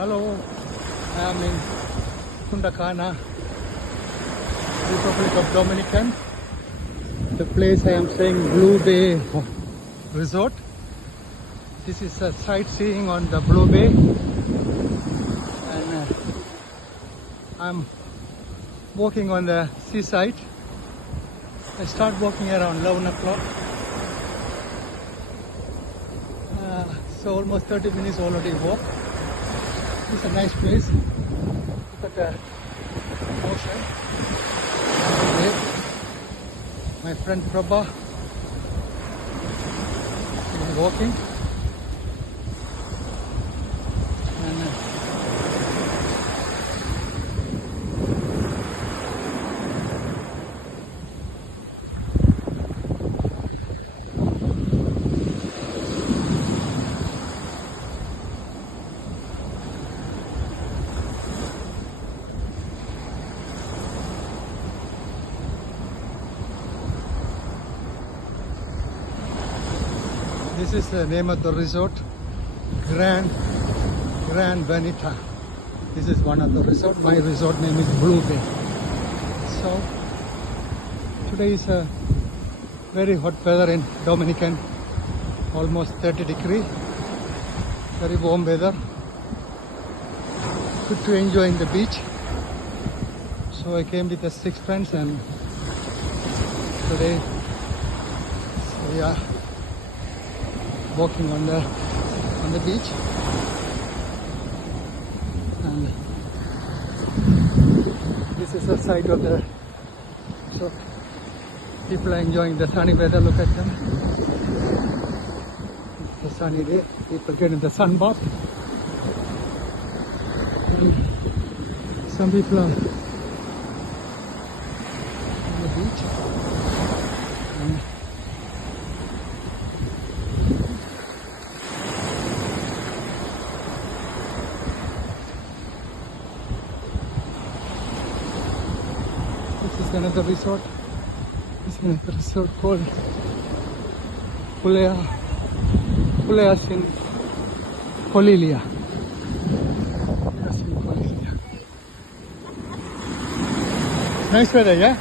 Hello, I am in Kundakana, Republic of Dominican. The place I am saying Blue Bay Resort. This is a sightseeing on the Blue Bay, and I'm walking on the seaside. I start walking around 11 o'clock. So almost 30 minutes already walk. It's a nice place. Look at the ocean. My friend Prabha is walking. And this is the name of the resort, Gran Ventana. This is one of the resort. My resort name is Blue Bay. So today is a very hot weather in Dominican, almost 30 degrees. Very warm weather. Good to enjoy in the beach. So I came with the 6 friends, and today we are walking on the beach, and this is the side of the resort. People are enjoying the sunny weather. Look at them. It's a sunny day. People getting the sun bath. And some people are on the beach. And this is another resort. This is another resort called Puleas in Colilia. Nice weather, yeah?